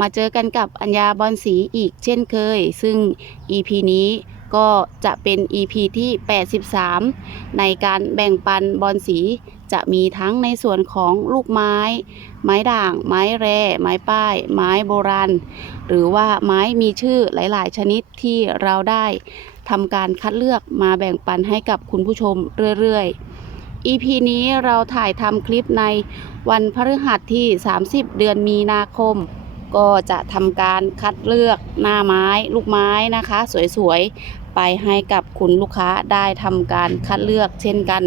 มาเจอกันกับอัญญาบอลสีอีกเช่นเคย ซึ่ง EP นี้ก็จะเป็น EP ที่ 83 ในการแบ่งปันบอลสีจะมีทั้งในส่วนของลูกไม้ ไม้ด่าง ไม้แร่ ไม้ป้าย ไม้โบราณ หรือว่าไม้มีชื่อหลาย ๆ ชนิดที่เราได้ทำการคัดเลือกมาแบ่งปันให้กับคุณผู้ชมเรื่อย ๆ EP นี้เราถ่ายทำคลิปในวันพฤหัสที่ 30 เดือนมีนาคม ก็จะทำการคัดเลือกหน้าไม้ลูกไม้นะคะ สวยๆ ไปให้กับคุณลูกค้าได้ทำการคัดเลือกเช่นกัน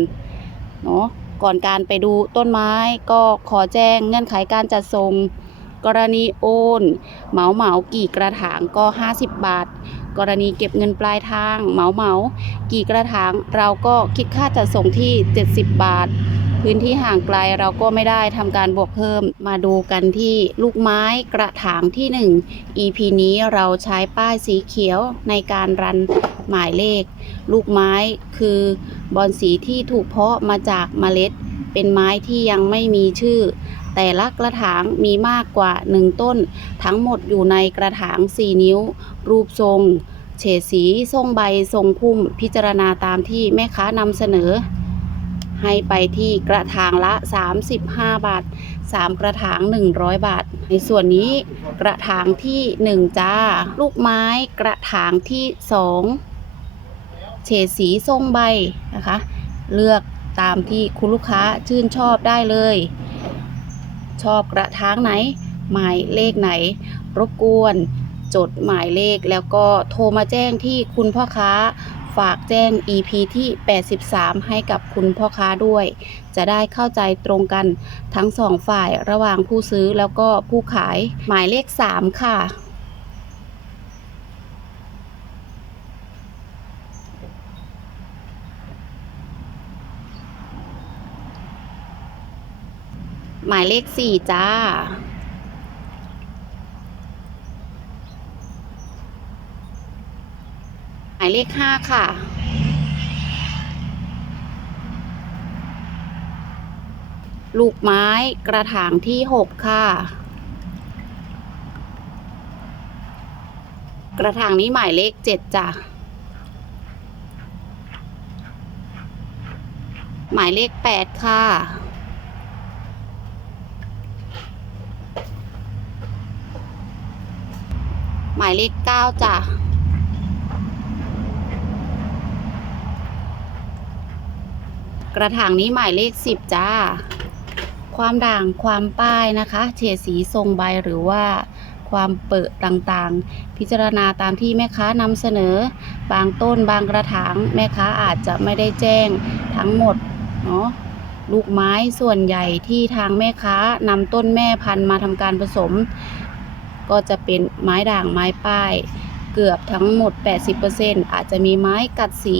เนาะก่อนการไปดูต้นไม้ก็ขอแจ้งเงื่อนไขการจัดส่งกรณีโอนเหมาเหมากี่กระถางก็ 50 บาท กรณีเก็บเงินปลายทางเหมาเหมากี่กระถางเราก็คิดค่าจัดส่งที่ 70 บาท พื้นที่ห่างไกลเราก็ไม่ได้ทำการบวกเพิ่มมาดูกันที่ลูกไม้กระถางที่ 1 EP นี้เราใช้ป้ายสีเขียวในการรันหมายเลข ลูกไม้คือบอนสีที่ถูกเพาะมาจากเมล็ด เป็นไม้ที่ยังไม่มีชื่อ แต่ละกระถางมีมากกว่า 1 ต้น ทั้งหมดอยู่ในกระถาง 4 นิ้ว รูปทรง เฉดสีทรงใบทรงพุ่มพิจารณาตามที่แม่ค้านำเสนอ ให้ไปที่กระถางละ 35 บาท 3 กระถาง 100 บาท ในส่วนนี้กระถางที่ 1 จ้า ลูกไม้กระถางที่ 2 เฉดสีทรงใบนะคะ เลือกตามที่คุณลูกค้าชื่นชอบได้เลย ชอบกระถางไหน หมายเลขไหน รบกวนจดหมายเลขแล้วก็โทรมาแจ้งที่คุณพ่อค้า ฝากแจ้ง EP ที่ 83 ให้กับคุณพ่อค้าด้วย จะได้เข้าใจตรงกันทั้งสองฝ่ายระหว่างผู้ซื้อแล้วก็ผู้ขาย หมายเลข 3 ค่ะ หมายเลข 4 จ้า หมายเลข5ค่ะ ลูกไม้กระถางที่6ค่ะ กระถางนี้หมายเลข7จ้ะ หมายเลข8ค่ะหมายเลข9จ้ะ กระถางนี้หมายเลข10จ้า ความด่างความป้ายนะคะ เฉดสีทรงใบหรือว่าความเปิดต่างๆ พิจารณาตามที่แม่ค้านำเสนอ บางต้นบางกระถางแม่ค้าอาจจะไม่ได้แจ้งทั้งหมดเนาะลูกไม้ส่วนใหญ่ที่ทางแม่ค้านำต้นแม่พันธุ์มาทำการผสม ก็จะเป็นไม้ด่างไม้ป้าย เกือบทั้งหมด 80%อาจจะมีไม้กัดสี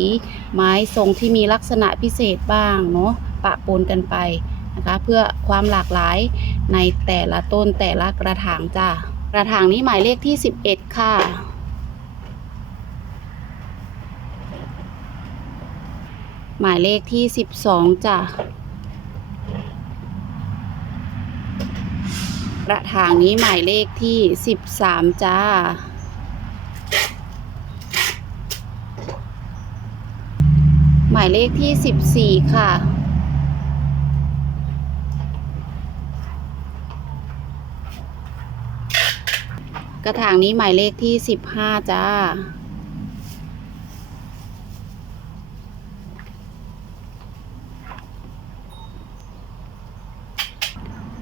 ไม้ทรงที่มีลักษณะพิเศษบ้างเนาะปะปนกันไปนะคะเพื่อความหลากหลายในแต่ละต้นแต่ละกระถางจ้ากระถางนี้หมายเลขที่ 11 ค่ะหมายเลขที่ 12จ้ะกระถางนี้หมายเลขที่ 13 จ้า หมายเลขที่ 14 ค่ะ กระถางนี้หมายเลขที่ 15 จ้า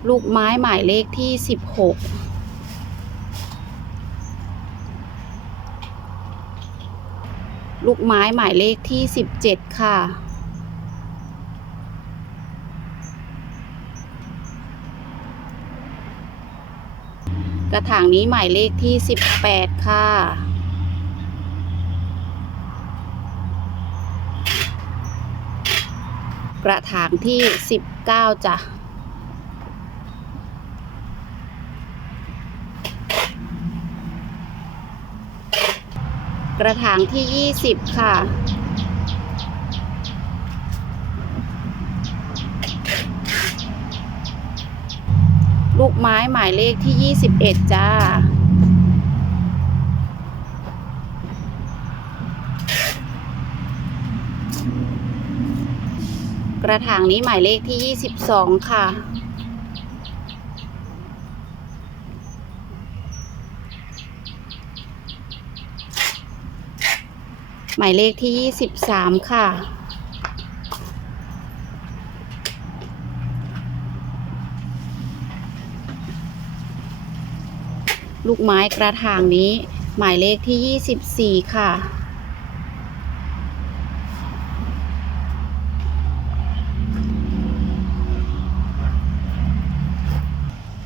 ลูกไม้หมายเลขที่ 16 ลูกไม้หมายเลขที่ 17 ค่ะ กระถางนี้หมายเลขที่ 18 ค่ะ กระถางที่ 19จ้ะ กระถางที่ 20 ค่ะ ลูกไม้หมายเลขที่ 21 จ้ากระถางนี้หมายเลขที่ 22 ค่ะ หมายเลขที่ 23 ค่ะ ลูกไม้กระถางนี้ หมายเลขที่ 24 ค่ะ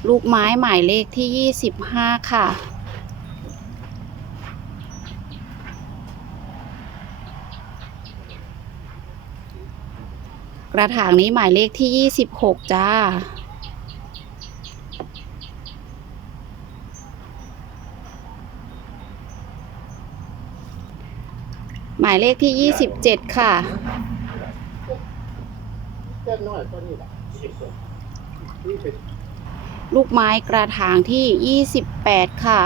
ลูกไม้หมายเลขที่ 25 ค่ะ กระถางนี้หมายเลขที่ 26 จ้า หมายเลขที่ 27 ค่ะเจ้าน้อยตัวนี้แหละลูกไม้กระถางที่ 28 ค่ะ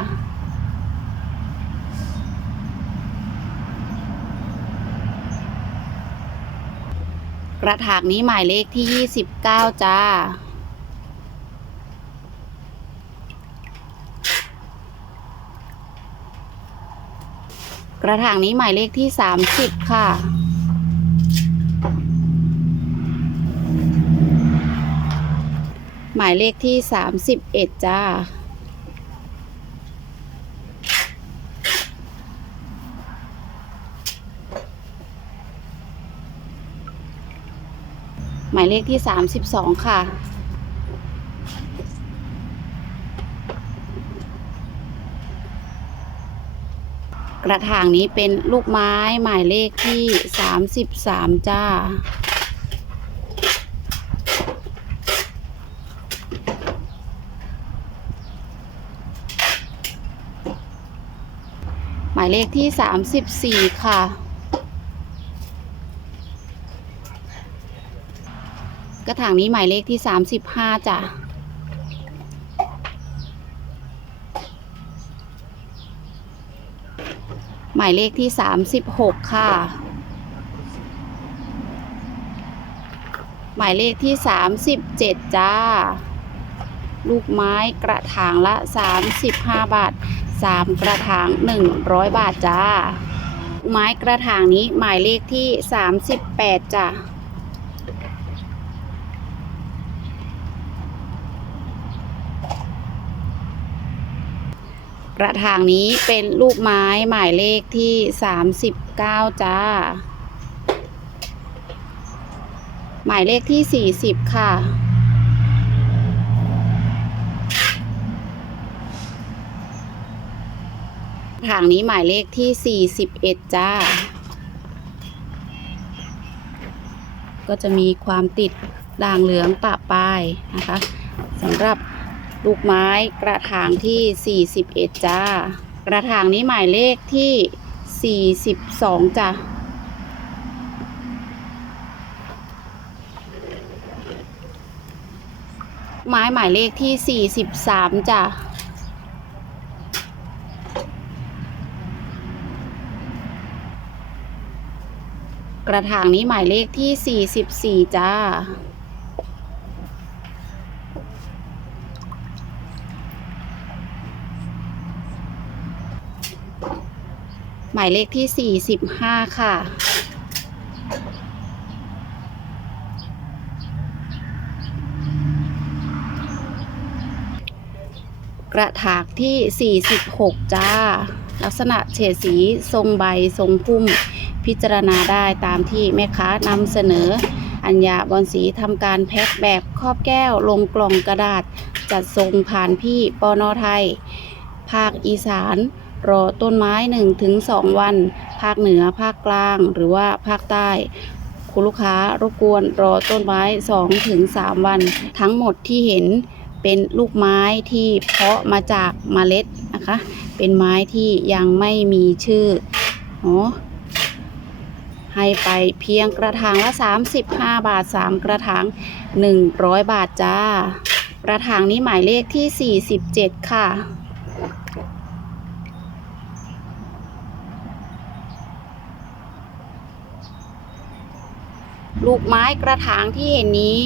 ระถางนี้หมายเลขที่29จ้า กระถางนี้หมายเลขที่30ค่ะ หมายเลขที่31จ้า หมายเลขที่ 32 ค่ะ กระถางนี้เป็นลูกไม้หมายเลขที่ 33 จ้าหมายเลขที่ 34 ค่ะ กระถางนี้หมายเลขที่สามสิบห้าจ้ะหมายเลขที่สามสิบหกค่ะ หมายเลขที่สามสิบเจ็ดจ้า ลูกไม้กระถางละสามสิบห้าบาทสามกระถางหนึ่งร้อยบาทจ้า ไม้กระถางนี้หมายเลขที่สามสิบแปดจ้า กระถางนี้เป็นลูกไม้หมายเลขที่ 39 จ้า หมายเลขที่ 40 ค่ะกระถางนี้หมายเลขที่ 41 จ้า ก็จะมีความติดด่างเหลืองปะปลายนะคะสำหรับ ลูกไม้กระถางที่ 41 จ้า กระถางนี้หมายเลขที่ 42 จ้าไม้หมายเลขที่ 43 จ้ะ กระถางนี้หมายเลขที่ 44 จ้า หมายเลขที่ 45 ค่ะ กระถางที่ 46 จ้า ลักษณะเฉดสีทรงใบทรงพุ่มพิจารณาได้ตามที่แม่ค้านำเสนอ อัญญาบอลสีทำการแพ็คแบบครอบแก้วลงกล่องกระดาษ จัดส่งผ่านพี่ปอนอไทย ภาคอีสาน รอต้นไม้ 1-2 วัน ภาคเหนือภาคกลางหรือว่าภาคใต้ คุณลูกค้ารบกวนรอต้นไม้ 2-3 วัน ทั้งหมดที่เห็นเป็นลูกไม้ที่เพาะมาจากเมล็ดนะคะ เป็นไม้ที่ยังไม่มีชื่อเนาะให้ไปเพียงกระถางละ 35 บาท 3 กระถาง 100 บาทจ้า กระถางนี้หมายเลขที่ 47 ค่ะ ลูกไม้กระถางที่เห็นนี้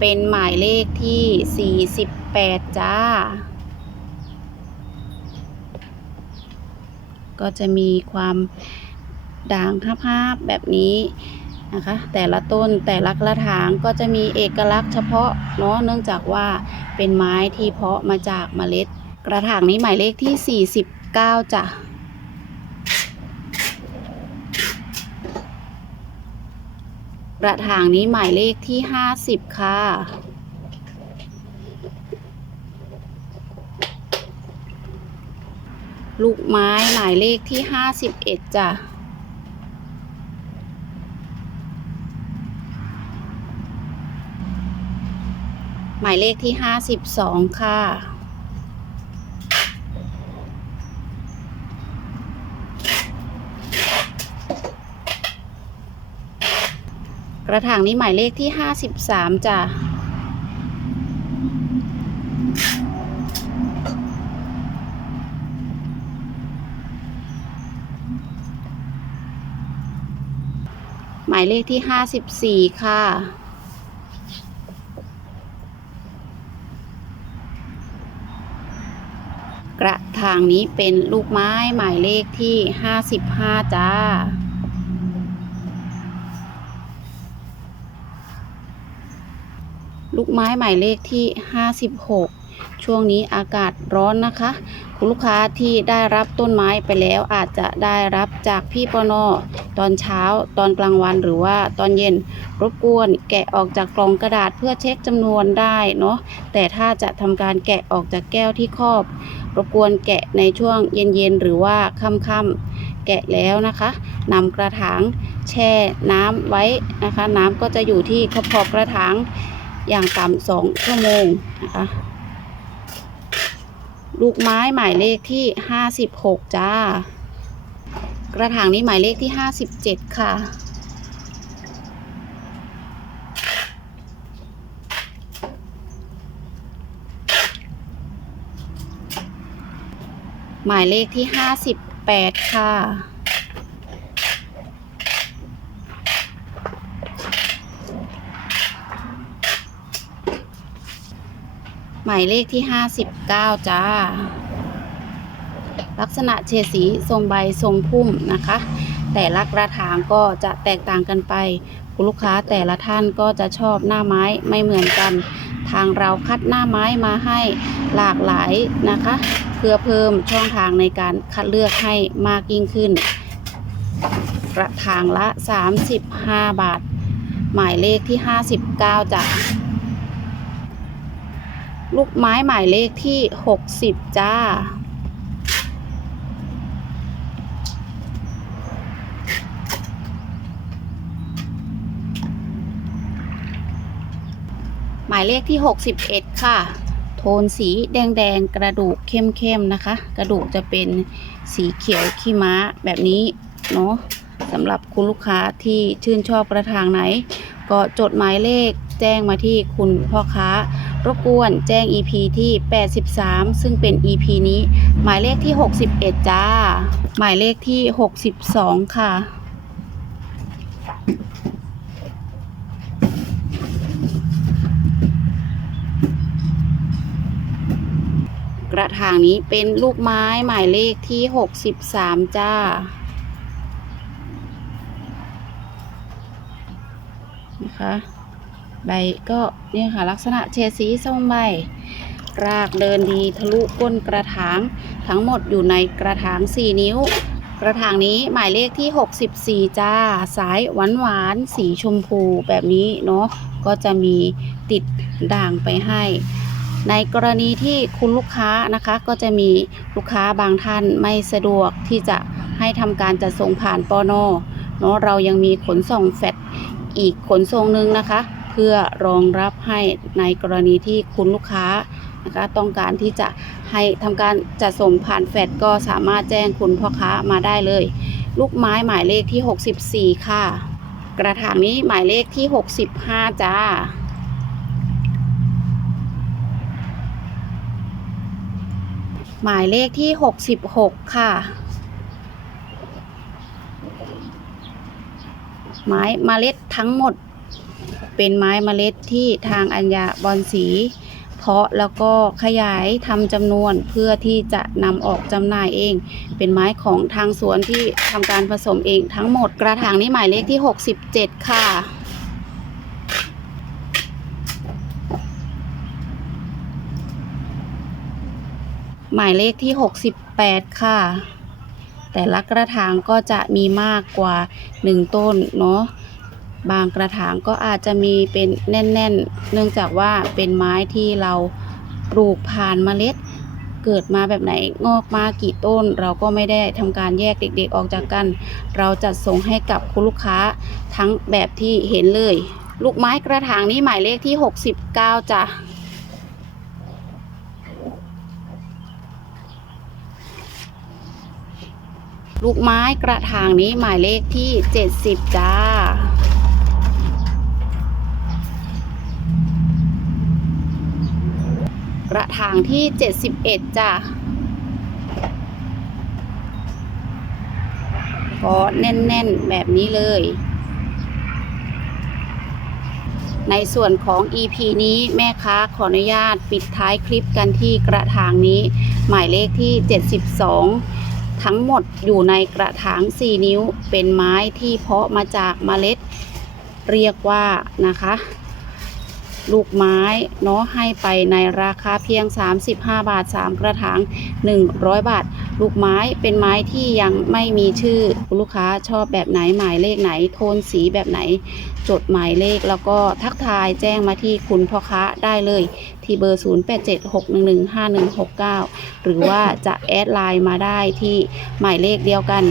เป็นหมายเลขที่ 48 จ้า ก็จะมีความด่างภาพแบบนี้นะคะ แต่ละต้นแต่ละกระถางก็จะมีเอกลักษณ์เฉพาะเนาะเนื่องจากว่าเป็นไม้ที่เพาะมาจากเมล็ด กระถางนี้หมายเลขที่ 49จ้ะ กระถางนี้หมายเลขที่50ค่ะ ลูกไม้หมายเลขที่51จ้ะหมายเลขที่52ค่ะ กระถางนี้หมายเลขที่53จ้ะหมายเลขที่54ค่ะกระถางนี้เป็นลูกไม้หมายเลขที่ 55 จ้า ลูกไม้หมายเลขที่ 56 ช่วงนี้อากาศร้อนนะคะ คุณลูกค้าที่ได้รับต้นไม้ไปแล้วอาจจะได้รับจากพี่ปอนอตอนเช้า ตอนกลางวันหรือว่าตอนเย็นรบกวนแกะออกจากกล่องกระดาษเพื่อเช็คจำนวนได้เนาะแต่ถ้าจะทำการแกะออกจากแก้วที่ครอบ รบกวนแกะในช่วงเย็นๆหรือว่าค่ำๆแกะแล้วนะคะนำกระถางแช่น้ำไว้นะคะ น้ำก็จะอยู่ที่ขอบกระถาง อย่างต่ำสองชั่วโมงนะคะ ลูกไม้หมายเลขที่56จ้า กระถางนี้หมายเลขที่57ค่ะ หมายเลขที่58ค่ะ หมายเลขที่ 59 จ้า ลักษณะเฉดสีทรงใบทรงพุ่มนะคะ แต่ละกระถางก็จะแตกต่างกันไป คุณลูกค้าแต่ละท่านก็จะชอบหน้าไม้ไม่เหมือนกัน ทางเราคัดหน้าไม้มาให้หลากหลายนะคะ เพื่อเพิ่มช่องทางในการคัดเลือกให้มากยิ่งขึ้น กระถางละ 35 บาท หมายเลขที่ 59จ้ะ ลูกไม้หมายเลขที่60จ้า หมายเลขที่61ค่ะ โทนสีแดงๆ กระดูกเข้มๆ นะคะ กระดูกจะเป็นสีเขียวขี้ม้าแบบนี้ เนาะสำหรับคุณลูกค้าที่ชื่นชอบกระถางไหน ก็จดหมายเลขแจ้งมาที่คุณพ่อค้า รบกวนแจ้ง EP ที่ 83 ซึ่งเป็น EP นี้ หมายเลขที่ 61 จ้า หมายเลขที่ 62 ค่ะกระถางนี้เป็นลูกไม้หมายเลขที่ 63 จ้า นะคะ ใบก็เนี่ยค่ะลักษณะเฉดสีทรงใบ รากเดินดีทะลุก้นกระถาง ทั้งหมดอยู่ในกระถาง 4 นิ้ว กระถางนี้หมายเลขที่ 64 จ้า สายหวานหวานสีชมพูแบบนี้เนาะก็จะมีติดด่างไปให้ ในกรณีที่คุณลูกค้านะคะ ก็จะมีลูกค้าบางท่านไม่สะดวกที่จะให้ทำการจัดส่งผ่านปอนอเนาะเรายังมีขนส่งแฟดอีกขนส่งหนึ่งนะคะ พื่อรองรับให้ในกรณีที่คุณลูกค้านะคะต้องการที่จะให้ทำการจัดส่งผ่านแฟดก็สามารถแจ้งคุณพ่อค้ามาได้เลย ลูกไม้หมายเลขที่ 64 ค่ะ กระถางนี้หมายเลขที่ 65 จ้าหมายเลขที่ 66 ค่ะ ไม้เมล็ดทั้งหมด เป็นไม้เมล็ดที่ทางอัญญาบอนสีเพาะแล้วก็ขยายทำจำนวนเพื่อที่จะนำออกจำหน่ายเอง เป็นไม้ของทางสวนที่ทำการผสมเองทั้งหมดกระถางนี้หมายเลขที่ 67 ค่ะหมายเลขที่ 68 ค่ะ แต่ละกระถางก็จะมีมากกว่า 1 ต้นเนาะ บางกระถางก็อาจจะมีเป็นแน่น ๆ เนื่องจากว่าเป็นไม้ที่เราปลูกผ่านเมล็ด เกิดมาแบบไหนงอกมากี่ต้น เราก็ไม่ได้ทำการแยกเด็กๆออกจากกัน เราจัดส่งให้กับคุณลูกค้าทั้งแบบที่เห็นเลย ลูกไม้กระถางนี้หมายเลขที่ 69จ้ะลูกไม้กระถางนี้หมายเลขที่ 70 จ้า กระ ถางที่71จ้าก็แน่นๆ แบบนี้เลย ในส่วนของ EP นี้แม่ค้าขออนุญาตปิดท้ายคลิปกันที่กระถางนี้ หมายเลขที่ 72 ทั้งหมดอยู่ในกระถาง 4 นิ้วเป็นไม้ที่เพาะมาจากเมล็ดเรียกว่านะคะ ลูกไม้เนาะให้ไปในราคาเพียง 35 บาท 3 กระถาง 100 บาท ลูกไม้เป็นไม้ที่ยังไม่มีชื่อคุณลูกค้าชอบแบบไหนหมายเลขไหน โทนสีแบบไหน จดหมายเลขแล้วก็ทักทายแจ้งมาที่คุณพ่อค้าได้เลย ที่เบอร์ 0876115169 หรือว่าจะแอดไลน์มาได้ที่หมายเลขเดียวกัน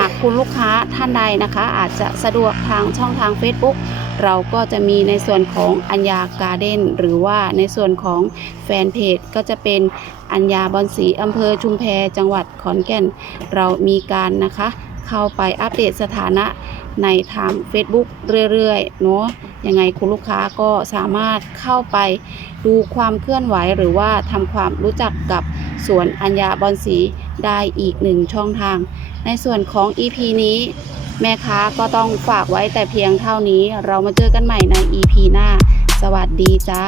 หากคุณลูกค้าท่านใดนะคะ อาจจะสะดวกทางช่องทาง Facebook เราก็จะมีในส่วนของอัญญาการ์เด้นหรือว่าในส่วนของแฟนเพจก็จะเป็นอัญญาบอนสีอำเภอชุมแพจังหวัดขอนแก่น เรามีการนะคะ เข้าไปอัปเดตสถานะในทาง Facebook เรื่อยๆเนาะยังไงคุณลูกค้าก็สามารถเข้าไปดูความเคลื่อนไหวหรือว่าทำความรู้จักกับสวนอัญญาบอนสี ได้อีกหนึ่งช่องทาง ในส่วนของ EP นี้แม่ค้าก็ต้องฝากไว้แต่เพียงเท่านี้ เรามาเจอกันใหม่ใน EP หน้า สวัสดีจ้า